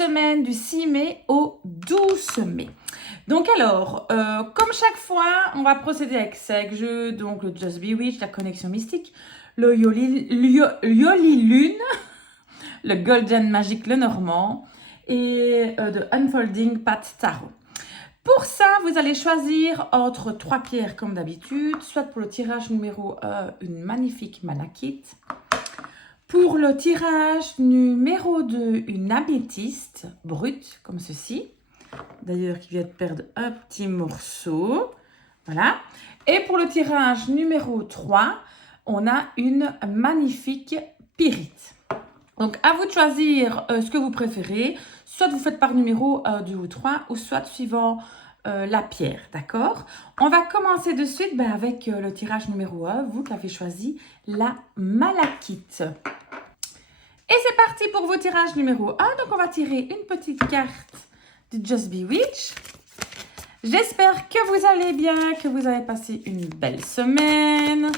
semaine du 6 mai au 12 mai. Donc alors, comme chaque fois, on va procéder avec 5 jeux, donc le Just Be Witch, la connexion mystique, le Yoli Lune, le Golden Magic, le Normand, et de Unfolding Path Tarot. Pour ça, vous allez choisir entre 3 pierres comme d'habitude, soit pour le tirage numéro 1, une magnifique malachite. Pour le tirage numéro 2, une améthyste brute, comme ceci. D'ailleurs, qui vient de perdre un petit morceau. Voilà. Et pour le tirage numéro 3, on a une magnifique pyrite. Donc, à vous de choisir ce que vous préférez. Soit vous faites par numéro 1, 2 ou 3, ou soit suivant la pierre, d'accord? On va commencer de suite avec le tirage numéro 1, vous qui avez choisi la malachite. Et c'est parti pour vos tirages numéro 1. Donc, on va tirer une petite carte du Just Be Witch. J'espère que vous allez bien, que vous avez passé une belle semaine.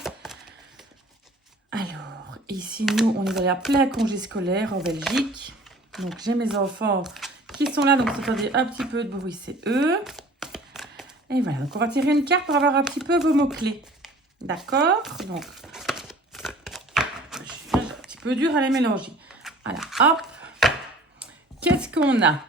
Alors, ici, nous, on est allé à plein congé scolaire en Belgique. Donc, j'ai mes enfants qui sont là. Donc, si vous entendez un petit peu de bruit, c'est eux. Et voilà, donc on va tirer une carte pour avoir un petit peu vos mots-clés. D'accord? Donc, je suis un petit peu dur à les mélanger. Voilà, hop. Qu'est-ce qu'on a?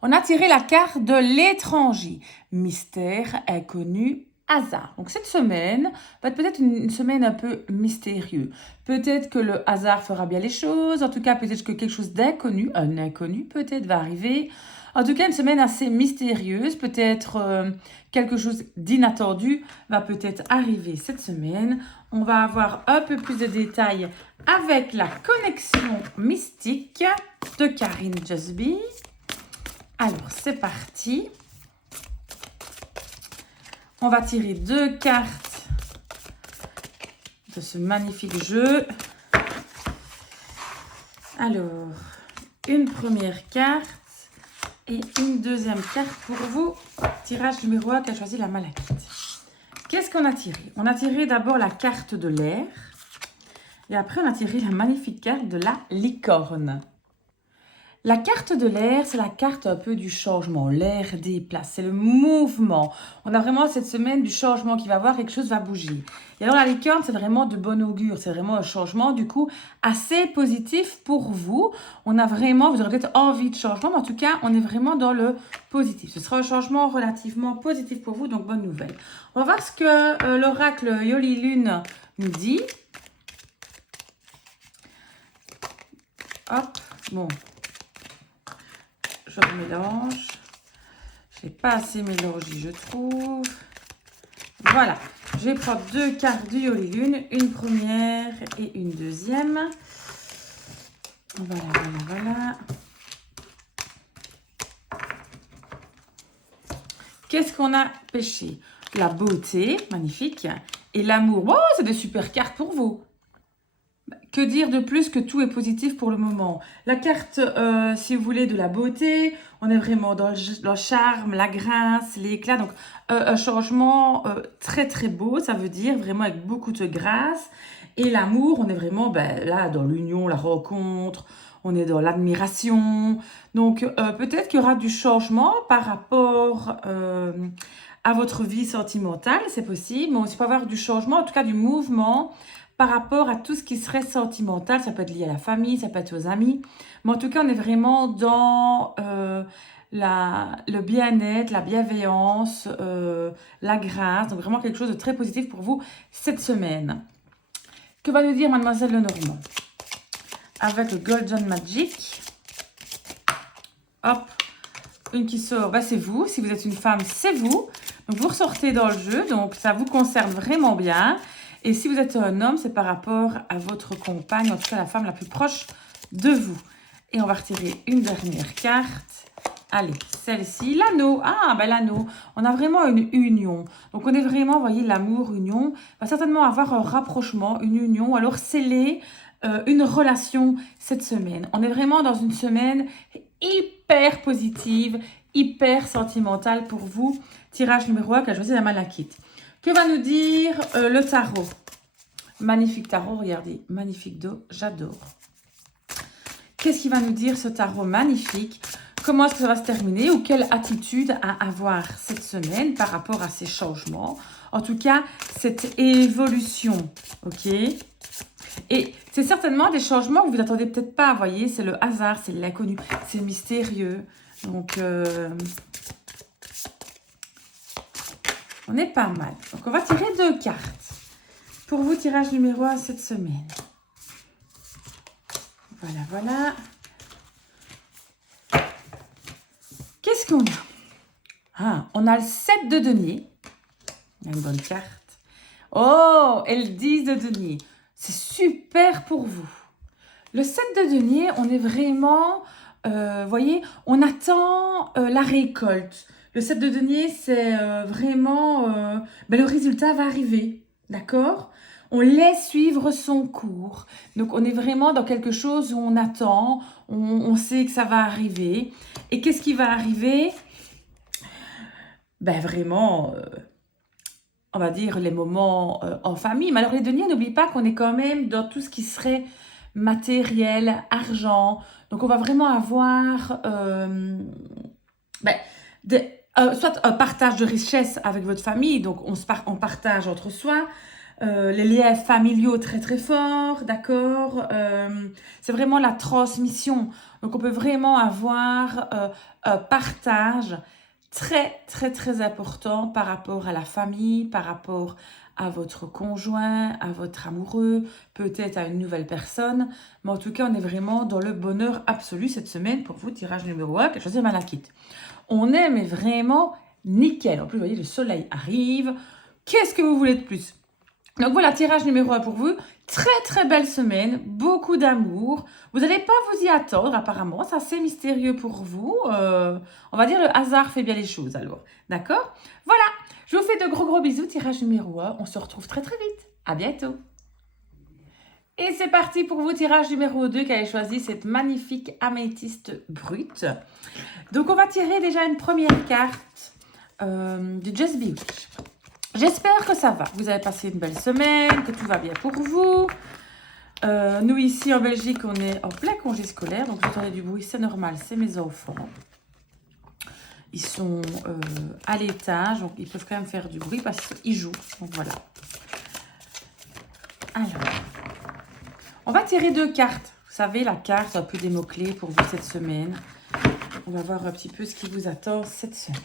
On a tiré la carte de l'étranger. Mystère, inconnu, hasard. Donc, cette semaine va être peut-être une semaine un peu mystérieuse. Peut-être que le hasard fera bien les choses. En tout cas, peut-être que quelque chose d'inconnu, un inconnu peut-être va arriver. En tout cas, une semaine assez mystérieuse. Peut-être quelque chose d'inattendu va peut-être arriver cette semaine. On va avoir un peu plus de détails avec la connexion mystique de Karine Jusby. Alors, c'est parti. On va tirer 2 cartes de ce magnifique jeu. Alors, une première carte et une deuxième carte pour vous. Tirage numéro 1 qui a choisi la malachite. Qu'est-ce qu'on a tiré? On a tiré d'abord la carte de l'air. Et après, on a tiré la magnifique carte de la licorne. La carte de l'air, c'est la carte un peu du changement. L'air déplace, c'est le mouvement. On a vraiment cette semaine du changement qui va avoir, quelque chose va bouger. Et alors la licorne, c'est vraiment de bon augure. C'est vraiment un changement, du coup, assez positif pour vous. On a vraiment, vous aurez peut-être envie de changement, mais en tout cas, on est vraiment dans le positif. Ce sera un changement relativement positif pour vous, donc bonne nouvelle. On va voir ce que l'oracle Yoli Lune nous dit. Hop, bon. Je mélange. Je n'ai pas assez mélangé, je trouve. Voilà. Je vais prendre 2 cartes du Yoli Lune. Une première et une deuxième. Voilà, voilà, voilà. Qu'est-ce qu'on a pêché? La beauté, magnifique. Et l'amour. Oh, c'est des super cartes pour vous. Que dire de plus que tout est positif pour le moment? La carte, si vous voulez, de la beauté, on est vraiment dans le charme, la grâce, l'éclat. Donc, un changement très, très beau, ça veut dire vraiment avec beaucoup de grâce. Et l'amour, on est vraiment là dans l'union, la rencontre, on est dans l'admiration. Donc, peut-être qu'il y aura du changement par rapport à votre vie sentimentale, c'est possible. Mais aussi peut avoir du changement, en tout cas du mouvement, par rapport à tout ce qui serait sentimental. Ça peut être lié à la famille, ça peut être aux amis. Mais en tout cas, on est vraiment dans le bien-être, la bienveillance, la grâce. Donc, vraiment quelque chose de très positif pour vous cette semaine. Que va nous dire Mademoiselle Lenormand? Avec le Golden Magic. Hop. Une qui sort, c'est vous. Si vous êtes une femme, c'est vous. Donc, vous ressortez dans le jeu. Donc, ça vous concerne vraiment bien. Et si vous êtes un homme, c'est par rapport à votre compagne, en tout cas la femme la plus proche de vous. Et on va retirer une dernière carte. Allez, celle-ci, l'anneau. Ah, l'anneau. On a vraiment une union. Donc, on est vraiment, vous voyez, l'amour, union. Va certainement avoir un rapprochement, une union. Alors, sceller une relation cette semaine. On est vraiment dans une semaine hyper positive, hyper sentimentale pour vous. Tirage numéro 1 qui a choisi la malachite. Que va nous dire le tarot? Magnifique tarot, regardez. Magnifique dos, j'adore. Qu'est-ce qu'il va nous dire ce tarot magnifique? Comment est-ce que ça va se terminer ou quelle attitude à avoir cette semaine par rapport à ces changements? En tout cas, cette évolution, ok? Et c'est certainement des changements que vous n'attendez peut-être pas, vous voyez, c'est le hasard, c'est l'inconnu, c'est mystérieux. Donc, on est pas mal. Donc, on va tirer 2 cartes pour vous, tirage numéro 1 cette semaine. Voilà, voilà. Qu'est-ce qu'on a? Ah, on a le 7 de denier. Une bonne carte. Oh, et le 10 de denier. C'est super pour vous. Le 7 de denier, on est vraiment, voyez, on attend la récolte. Le 7 de denier, c'est vraiment, le résultat va arriver, d'accord? On laisse suivre son cours. Donc, on est vraiment dans quelque chose où on attend, on sait que ça va arriver. Et qu'est-ce qui va arriver? Vraiment, on va dire, les moments en famille. Mais alors, les deniers, n'oublie pas qu'on est quand même dans tout ce qui serait matériel, argent. Donc, on va vraiment avoir soit un partage de richesse avec votre famille. Donc, on partage entre soi. Les liens familiaux très très forts, d'accord? C'est vraiment la transmission. Donc, on peut vraiment avoir un partage très très très important par rapport à la famille, par rapport à votre conjoint, à votre amoureux, peut-être à une nouvelle personne. Mais en tout cas, on est vraiment dans le bonheur absolu cette semaine pour vous, tirage numéro 1, quelque chose de malachite. On est mais vraiment nickel. En plus, vous voyez, le soleil arrive. Qu'est-ce que vous voulez de plus? Donc voilà, tirage numéro 1 pour vous. Très très belle semaine, beaucoup d'amour. Vous n'allez pas vous y attendre apparemment, c'est assez mystérieux pour vous. On va dire le hasard fait bien les choses alors. D'accord? Voilà, je vous fais de gros gros bisous, tirage numéro 1. On se retrouve très très vite. À bientôt. Et c'est parti pour vous, tirage numéro 2 qui a choisi cette magnifique améthyste brute. Donc on va tirer déjà une première carte du Just Be Witch. J'espère que ça va. Vous avez passé une belle semaine, que tout va bien pour vous. Nous, ici en Belgique, on est en plein congé scolaire. Donc, vous entendez du bruit, c'est normal, c'est mes enfants. Ils sont à l'étage, donc ils peuvent quand même faire du bruit parce qu'ils jouent. Donc, voilà. Alors, on va tirer 2 cartes. Vous savez, la carte un peu des mots-clés pour vous cette semaine. On va voir un petit peu ce qui vous attend cette semaine.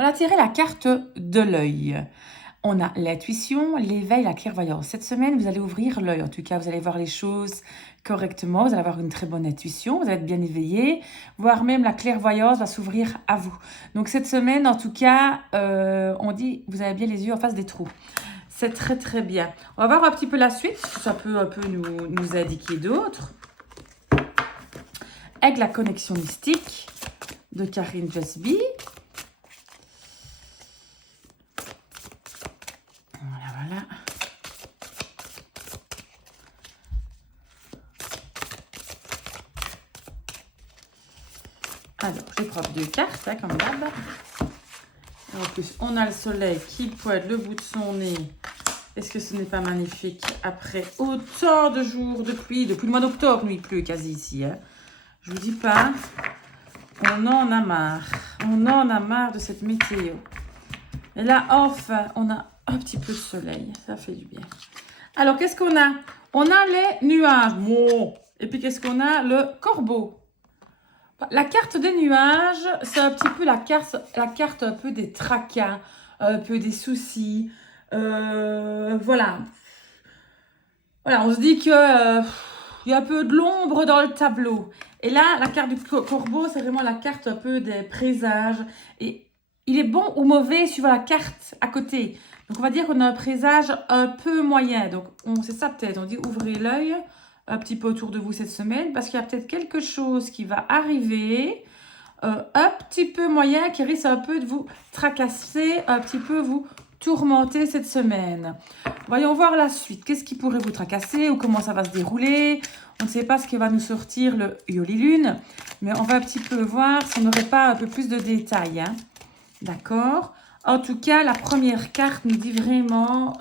On a tiré la carte de l'œil. On a l'intuition, l'éveil, la clairvoyance. Cette semaine, vous allez ouvrir l'œil. En tout cas, vous allez voir les choses correctement. Vous allez avoir une très bonne intuition. Vous allez être bien éveillé. Voire même la clairvoyance va s'ouvrir à vous. Donc, cette semaine, en tout cas, on dit vous avez bien les yeux en face des trous. C'est très, très bien. On va voir un petit peu la suite. Ça peut un peu nous indiquer d'autres. Avec la connexion mystique de Karine Justby. Voilà. Alors, je prends 2 cartes, hein, comme d'hab. En plus, on a le soleil qui pointe le bout de son nez. Est-ce que ce n'est pas magnifique? Après autant de jours de pluie, depuis le mois d'octobre, nous il pleut quasi ici. Hein. Je vous dis pas, on en a marre. On en a marre de cette météo. Et là, enfin, on a un petit peu de soleil. Ça fait du bien. Alors, qu'est-ce qu'on a? On a les nuages. Bon. Et puis, qu'est-ce qu'on a? Le corbeau. La carte des nuages, c'est un petit peu la carte un peu des tracas, un peu des soucis. Voilà. Voilà, on se dit que y a un peu de l'ombre dans le tableau. Et là, la carte du corbeau, c'est vraiment la carte un peu des présages. Et il est bon ou mauvais suivant la carte à côté. Donc, on va dire qu'on a un présage un peu moyen. Donc, c'est ça peut-être. On dit ouvrez l'œil un petit peu autour de vous cette semaine. Parce qu'il y a peut-être quelque chose qui va arriver. Un petit peu moyen qui risque un peu de vous tracasser. Un petit peu vous tourmenter cette semaine. Voyons voir la suite. Qu'est-ce qui pourrait vous tracasser ou comment ça va se dérouler? On ne sait pas ce qui va nous sortir le Yoli Lune. Mais on va un petit peu voir si on n'aurait pas un peu plus de détails. Hein. D'accord. En tout cas, la première carte nous dit vraiment...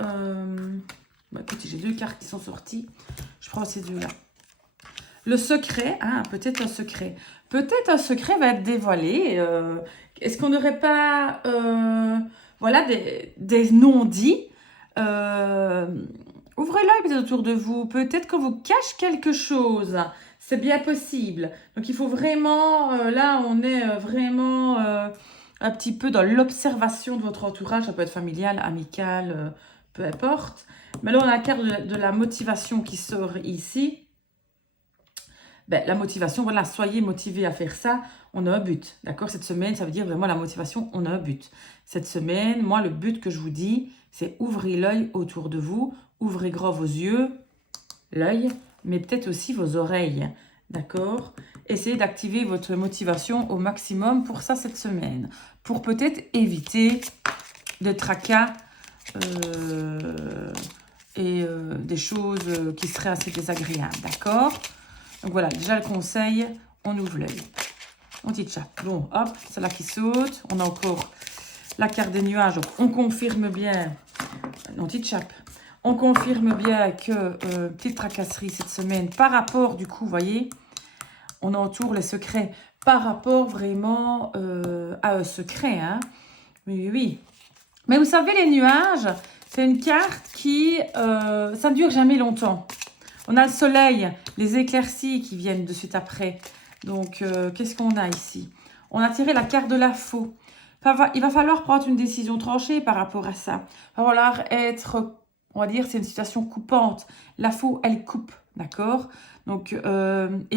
écoutez, j'ai 2 cartes qui sont sorties. Je prends ces 2-là. le secret, hein, peut-être un secret. Peut-être un secret va être dévoilé. Est-ce qu'on n'aurait pas voilà, des non-dits ouvrez l'œil peut-être autour de vous. Peut-être qu'on vous cache quelque chose. C'est bien possible. Donc, il faut vraiment... là, on est vraiment un petit peu dans l'observation de votre entourage. Ça peut être familial, amical, peu importe. Mais là, on a la carte de la motivation qui sort ici. Ben, la motivation, voilà, soyez motivés à faire ça. On a un but, d'accord? Cette semaine, ça veut dire vraiment la motivation, on a un but. Cette semaine, moi, le but que je vous dis, c'est ouvrez l'œil autour de vous. Ouvrez grand vos yeux, l'œil, mais peut-être aussi vos oreilles, d'accord? Essayez d'activer votre motivation au maximum pour ça cette semaine. Pour peut-être éviter de tracas et des choses qui seraient assez désagréables, d'accord? Donc voilà, déjà le conseil, on ouvre l'œil. On dit chat. Bon, hop, c'est là qui saute. On a encore la carte des nuages. Donc on confirme bien, l'anti-chape. On confirme bien que petite tracasserie cette semaine par rapport, du coup, vous voyez, on entoure les secrets par rapport vraiment à un secret. Hein. Oui, oui. Mais vous savez, les nuages, c'est une carte qui, ça ne dure jamais longtemps. On a le soleil, les éclaircies qui viennent de suite après. Donc, qu'est-ce qu'on a ici? On a tiré la carte de la faux. Il va falloir prendre une décision tranchée par rapport à ça. Il va falloir être, on va dire, c'est une situation coupante. La faux, elle coupe, d'accord? Donc, et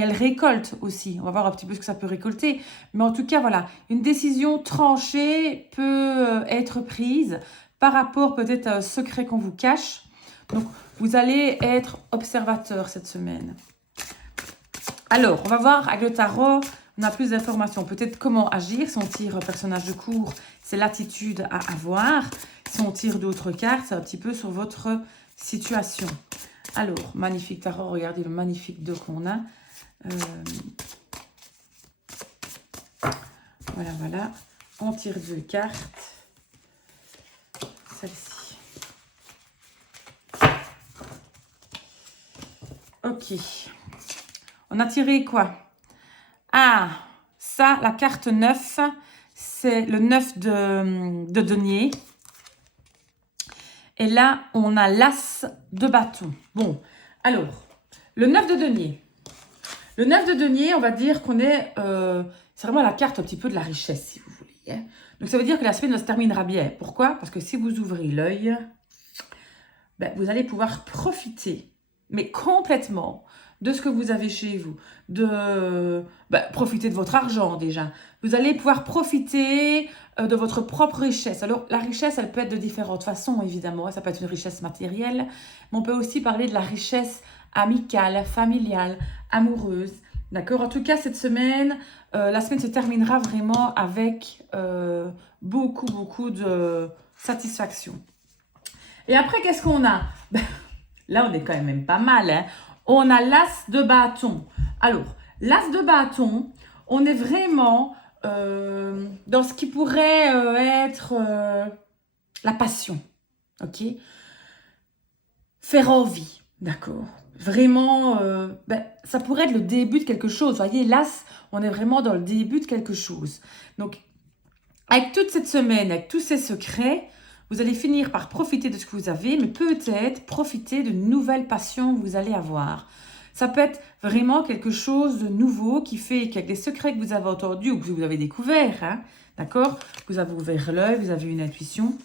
elle récolte aussi. On va voir un petit peu ce que ça peut récolter. Mais en tout cas, voilà, une décision tranchée peut être prise par rapport peut-être à un secret qu'on vous cache. Donc, vous allez être observateur cette semaine. Alors, on va voir avec le tarot, on a plus d'informations. Peut-être comment agir. Si on tire personnage de cours, c'est l'attitude à avoir. Si on tire d'autres cartes, c'est un petit peu sur votre situation. Alors, magnifique tarot. Regardez le magnifique dos qu'on a. Voilà, voilà. On tire 2 cartes. Celle-ci. Ok. On a tiré quoi? Ah, ça, la carte 9, c'est le 9 de denier. Et là, on a l'as de bâton. Bon, alors, le 9 de denier. Le 9 de denier, on va dire qu'on est... c'est vraiment la carte un petit peu de la richesse, si vous voulez. Hein. Donc, ça veut dire que la semaine se terminera bien. Pourquoi? Parce que si vous ouvrez l'œil, ben, vous allez pouvoir profiter, mais complètement, de ce que vous avez chez vous, profiter de votre argent déjà. Vous allez pouvoir profiter de votre propre richesse. Alors, la richesse, elle peut être de différentes façons, évidemment. Ça peut être une richesse matérielle, mais on peut aussi parler de la richesse amicale, familiale, amoureuse. D'accord? En tout cas, cette semaine, la semaine se terminera vraiment avec beaucoup de satisfaction. Et après, qu'est-ce qu'on a? Là, on est quand même pas mal, hein? On a l'as de bâton. Alors, l'as de bâton, on est vraiment dans ce qui pourrait être la passion. Ok? Faire envie. D'accord? Vraiment, ça pourrait être le début de quelque chose. Vous voyez, l'as, on est vraiment dans le début de quelque chose. Donc, avec toute cette semaine, avec tous ces secrets, vous allez finir par profiter de ce que vous avez, mais peut-être profiter de nouvelles passions que vous allez avoir. Ça peut être vraiment quelque chose de nouveau qui fait qu'avec des secrets que vous avez entendus ou que vous avez découverts, hein, d'accord? Vous avez ouvert l'œil, vous avez une intuition.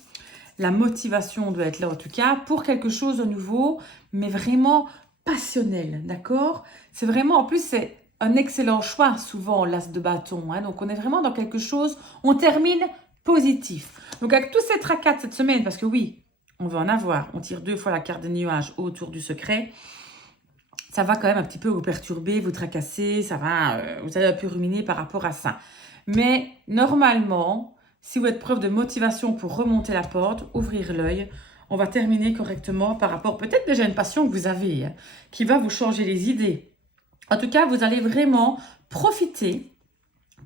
La motivation doit être là en tout cas pour quelque chose de nouveau, mais vraiment passionnel, d'accord? C'est vraiment, en plus, c'est un excellent choix souvent, l'as de bâton. Hein, donc, on est vraiment dans quelque chose, on termine positif. Donc, avec tous ces tracas de cette semaine, parce que oui, on va en avoir. On tire 2 fois la carte des nuages autour du secret. Ça va quand même un petit peu vous perturber, vous tracasser. Ça va, vous allez un peu ruminer par rapport à ça. Mais normalement, si vous êtes preuve de motivation pour remonter la porte, ouvrir l'œil, on va terminer correctement par rapport peut-être déjà à une passion que vous avez, hein, qui va vous changer les idées. En tout cas, vous allez vraiment profiter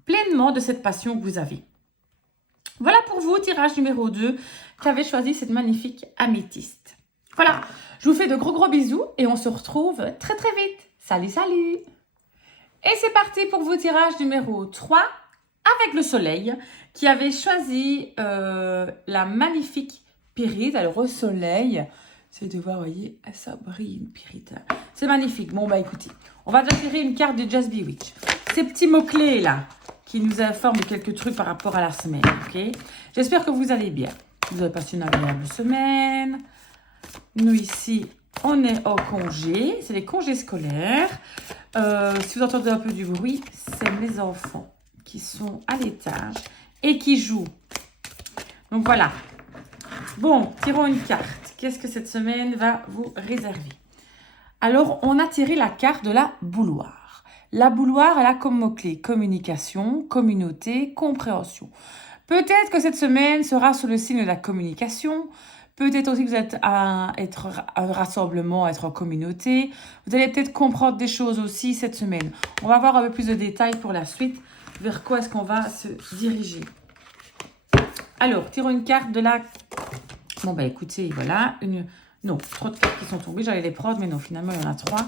pleinement de cette passion que vous avez. Voilà pour vous, tirage numéro 2, qui avait choisi cette magnifique améthyste. Voilà, je vous fais de gros bisous et on se retrouve très vite. Salut, salut! Et c'est parti pour vos tirages numéro 3 avec le soleil qui avait choisi la magnifique pyrite. Alors au soleil, c'est de voir, vous voyez, ça brille une pyrite. C'est magnifique. Bon, bah écoutez, on va déjà tirer une carte de Just Bewitch. Ces petits mots-clés là qui nous informent de quelques trucs par rapport à la semaine, ok? J'espère que vous allez bien. Vous avez passé une agréable semaine. Nous ici, on est au congé. C'est les congés scolaires. Si vous entendez un peu du bruit, c'est mes enfants qui sont à l'étage et qui jouent. Donc voilà. Bon, tirons une carte. Qu'est-ce que cette semaine va vous réserver? Alors, on a tiré la carte de la bouilloire. La bouilloire, elle a comme mot-clé communication, communauté, compréhension. Peut-être que cette semaine sera sous le signe de la communication. Peut-être aussi que vous êtes à être un rassemblement, à être en communauté. Vous allez peut-être comprendre des choses aussi cette semaine. On va voir un peu plus de détails pour la suite. Vers quoi est-ce qu'on va se diriger? Alors, tirons une carte de la... Bon, bah écoutez, voilà. Non, trop de cartes qui sont tombées. J'allais les prendre, mais non, finalement, il y en a 3.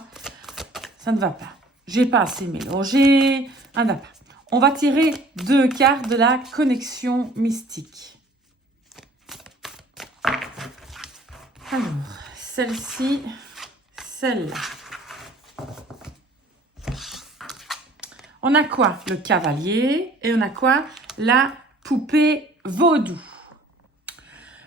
Ça ne va pas. J'ai pas assez mélangé. Ça ne va pas. On va tirer 2 cartes de la connexion mystique. Alors, celle-ci, celle-là. On a quoi? Le cavalier. Et on a quoi? La poupée vaudou.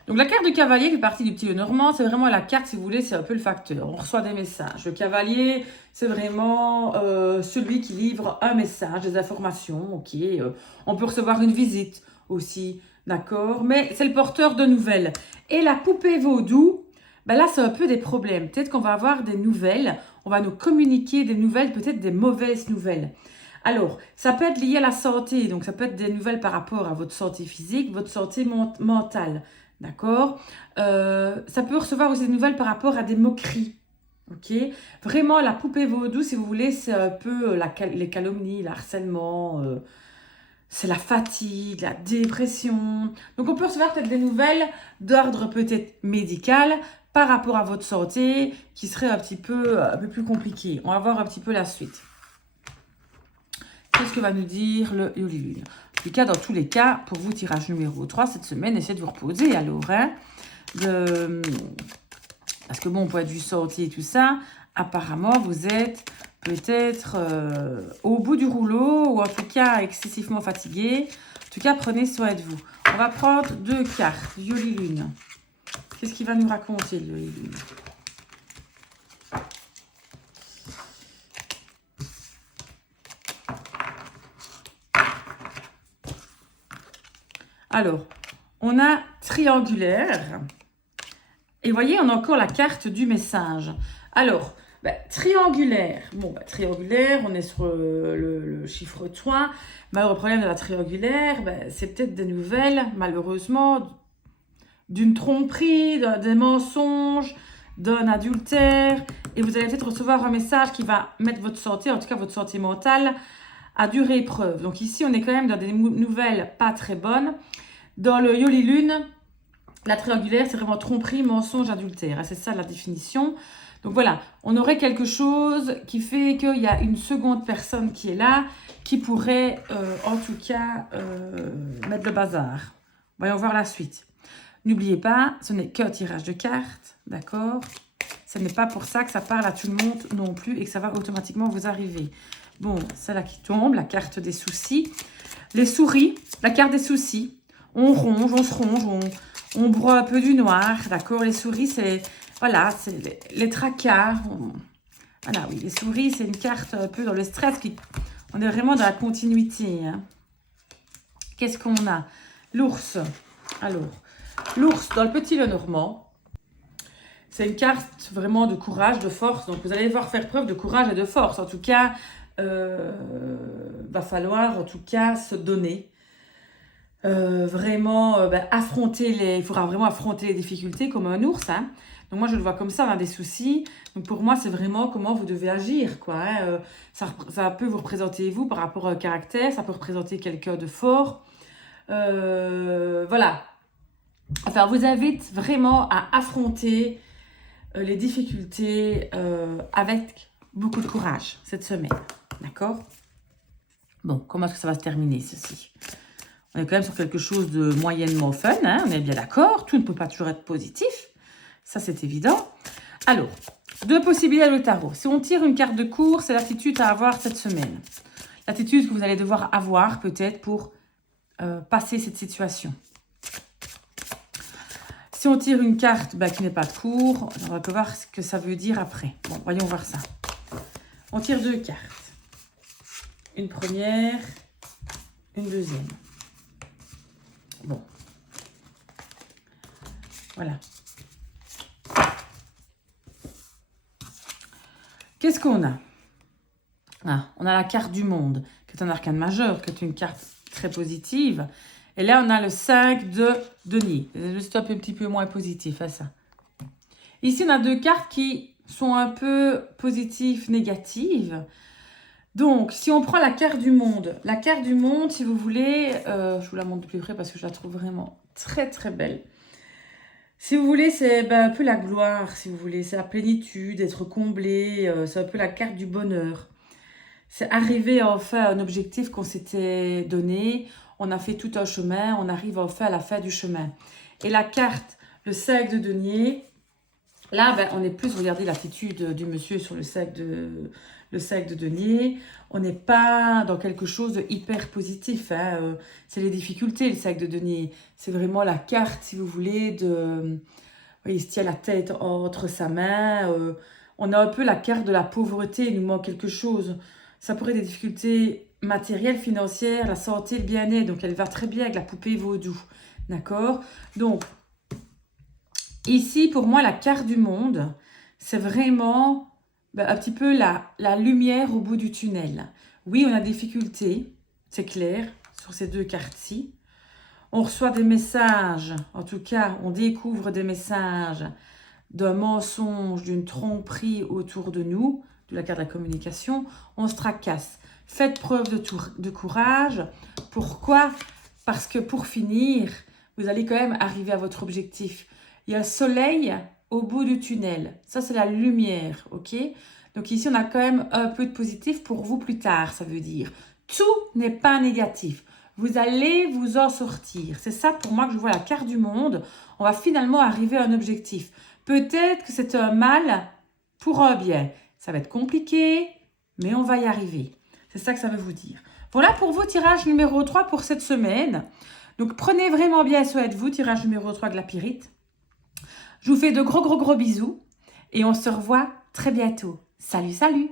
Donc, la carte du cavalier fait partie du petit Lenormand. C'est vraiment la carte, si vous voulez, c'est un peu le facteur. On reçoit des messages. Le cavalier, c'est vraiment celui qui livre un message, des informations. Ok, on peut recevoir une visite aussi, d'accord? Mais c'est le porteur de nouvelles. Et la poupée vaudou, ben là, c'est un peu des problèmes. Peut-être qu'on va avoir des nouvelles. On va nous communiquer des nouvelles, peut-être des mauvaises nouvelles. Alors, ça peut être lié à la santé. Donc, ça peut être des nouvelles par rapport à votre santé physique, votre santé mentale. D'accord? Ça peut recevoir aussi des nouvelles par rapport à des moqueries. Ok? Vraiment, la poupée vaudou, si vous voulez, c'est un peu les calomnies, l'harcèlement, c'est la fatigue, la dépression. Donc, on peut recevoir peut-être des nouvelles d'ordre peut-être médical par rapport à votre santé qui serait un peu plus compliqué. On va voir un petit peu la suite. Qu'est-ce que va nous dire le Yoli? En tout cas, dans tous les cas, pour vous, tirage numéro 3 cette semaine, essayez de vous reposer alors. Hein, parce que bon, pour être du santé et tout ça, apparemment, vous êtes peut-être au bout du rouleau ou en tout cas excessivement fatigué. En tout cas, prenez soin de vous. On va prendre 2 cartes. Yoli Lune. Qu'est-ce qu'il va nous raconter, le Yoli Lune? Alors, on a triangulaire. Et vous voyez, on a encore la carte du message. Alors, triangulaire. Bon, triangulaire, on est sur le chiffre 3. Mais le problème de la triangulaire, c'est peut-être des nouvelles, malheureusement, d'une tromperie, des mensonges, d'un adultère. Et vous allez peut-être recevoir un message qui va mettre votre santé, en tout cas votre santé mentale, à dure épreuve. Donc ici, on est quand même dans des nouvelles pas très bonnes. Dans le Yoli Lune, la triangulaire, c'est vraiment tromperie, mensonge, adultère. C'est ça la définition. Donc voilà, on aurait quelque chose qui fait qu'il y a une seconde personne qui est là, qui pourrait en tout cas mettre le bazar. Voyons voir la suite. N'oubliez pas, ce n'est qu'un tirage de cartes, d'accord? Ce n'est pas pour ça que ça parle à tout le monde non plus et que ça va automatiquement vous arriver. Bon, celle-là qui tombe, la carte des soucis. Les souris, la carte des soucis. On ronge, on se ronge, on broie un peu du noir, d'accord? Les souris, c'est... Voilà, c'est les tracas. Voilà, oui, les souris, c'est une carte un peu dans le stress. On est vraiment dans la continuité. Hein. Qu'est-ce qu'on a? L'ours. Alors, l'ours dans le petit Lenormand. C'est une carte vraiment de courage, de force. Donc, vous allez devoir faire preuve de courage et de force. En tout cas, va falloir en tout cas se donner. Vraiment affronter il faudra vraiment affronter les difficultés comme un ours. Hein. Donc moi, je le vois comme ça, on a des soucis. Donc pour moi, c'est vraiment comment vous devez agir. Quoi, hein. Ça peut vous représenter vous par rapport à un caractère. Ça peut représenter quelqu'un de fort. Voilà. Enfin, vous invite vraiment à affronter les difficultés avec beaucoup de courage cette semaine. D'accord? Bon, comment est-ce que ça va se terminer, ceci? On est quand même sur quelque chose de moyennement fun, hein, on est bien d'accord. Tout ne peut pas toujours être positif. Ça, c'est évident. Alors, 2 possibilités au tarot. Si on tire une carte de cours, c'est l'attitude à avoir cette semaine. L'attitude que vous allez devoir avoir peut-être pour passer cette situation. Si on tire une carte qui n'est pas de cours, on va voir ce que ça veut dire après. Bon, voyons voir ça. On tire 2 cartes. Une première, une deuxième. Bon. Voilà. Qu'est-ce qu'on a? On a la carte du monde, qui est un arcane majeur, qui est une carte très positive. Et là, on a le 5 de denier. C'est un petit peu moins positif, à ça. Ici, on a 2 cartes qui sont un peu positives, négatives. Donc, si on prend la carte du monde, si vous voulez, je vous la montre de plus près parce que je la trouve vraiment très, très belle. Si vous voulez, c'est un peu la gloire, si vous voulez. C'est la plénitude, être comblé. C'est un peu la carte du bonheur. C'est arriver enfin à un objectif qu'on s'était donné. On a fait tout un chemin. On arrive enfin à la fin du chemin. Et la carte, le 5 de denier, là, on est plus, regardez l'attitude du monsieur sur le sac de denier. On n'est pas dans quelque chose de hyper positif. Hein. C'est les difficultés, le sac de denier. C'est vraiment la carte, si vous voulez, de... Il se tient la tête entre sa main. On a un peu la carte de la pauvreté. Il nous manque quelque chose. Ça pourrait être des difficultés matérielles, financières, la santé, le bien-être. Donc, elle va très bien avec la poupée vaudou. D'accord? Donc, ici, pour moi, la carte du monde, c'est vraiment un petit peu la lumière au bout du tunnel. Oui, on a des difficultés, c'est clair, sur ces 2 cartes-ci. On reçoit des messages, en tout cas, on découvre des messages d'un mensonge, d'une tromperie autour de nous, de la carte de la communication. On se tracasse. Faites preuve de courage. Pourquoi? Parce que pour finir, vous allez quand même arriver à votre objectif. Il y a le soleil au bout du tunnel. Ça, c'est la lumière, ok? Donc ici, on a quand même un peu de positif pour vous plus tard, ça veut dire. Tout n'est pas négatif. Vous allez vous en sortir. C'est ça pour moi que je vois la carte du monde. On va finalement arriver à un objectif. Peut-être que c'est un mal pour un bien. Ça va être compliqué, mais on va y arriver. C'est ça que ça veut vous dire. Voilà pour vous, tirage numéro 3 pour cette semaine. Donc, prenez vraiment bien soin de vous, tirage numéro 3 de la Pyrite. Je vous fais de gros bisous et on se revoit très bientôt. Salut, salut!